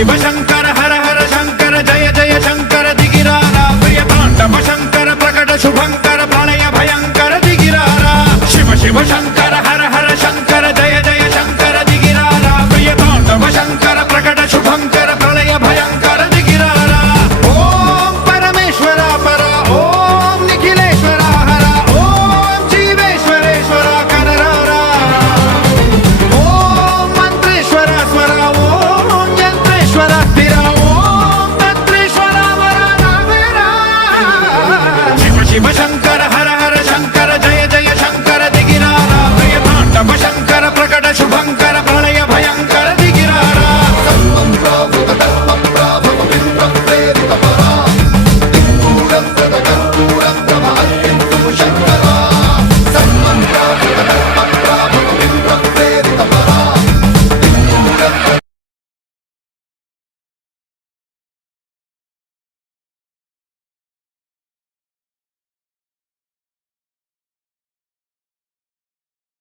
शिव शंकर हर हर शंकर जय जय शंकर दिगिरारा प्रिय तांडव शंकर प्रकट शुभंकर प्रलय भयंकर दिगिरारा शिव शिव शंकर